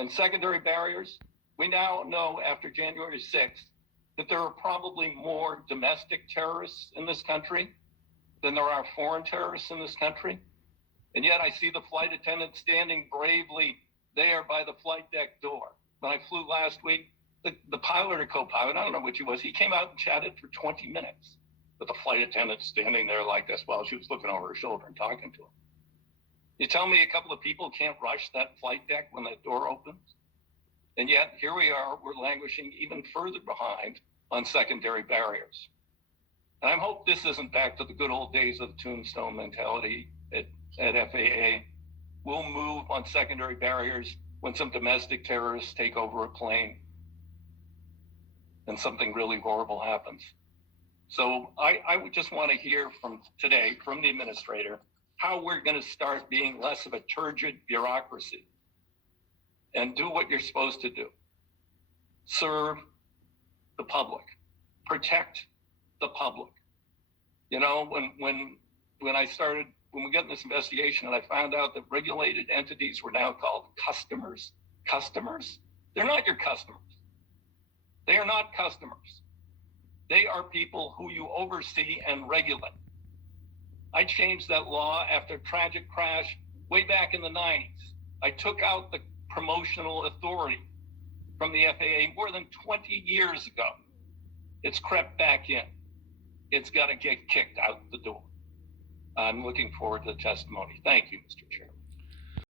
And secondary barriers, we now know after January 6th that there are probably more domestic terrorists in this country than there are foreign terrorists in this country. And yet I see the flight attendant standing bravely there by the flight deck door. When I flew last week, the pilot or co-pilot, I don't know which he was, he came out and chatted for 20 minutes with the flight attendant standing there like this while she was looking over her shoulder and talking to him. You tell me a couple of people can't rush that flight deck when that door opens? And yet here we are, we're languishing even further behind on secondary barriers. And I hope this isn't back to the good old days of the tombstone mentality at FAA. We'll move on secondary barriers when some domestic terrorists take over a plane and something really horrible happens. So I would just want to hear from today, from the administrator, how we're going to start being less of a turgid bureaucracy and do what you're supposed to do. Serve the public, protect the public. You know, when we got in this investigation and I found out that regulated entities were now called customers, they're not your customers. They are not customers. They are people who you oversee and regulate. I changed that law after a tragic crash way back in the 90s. I took out the promotional authority from the FAA more than 20 years ago. It's crept back in. It's got to get kicked out the door. I'm looking forward to the testimony. Thank you, Mr. Chair.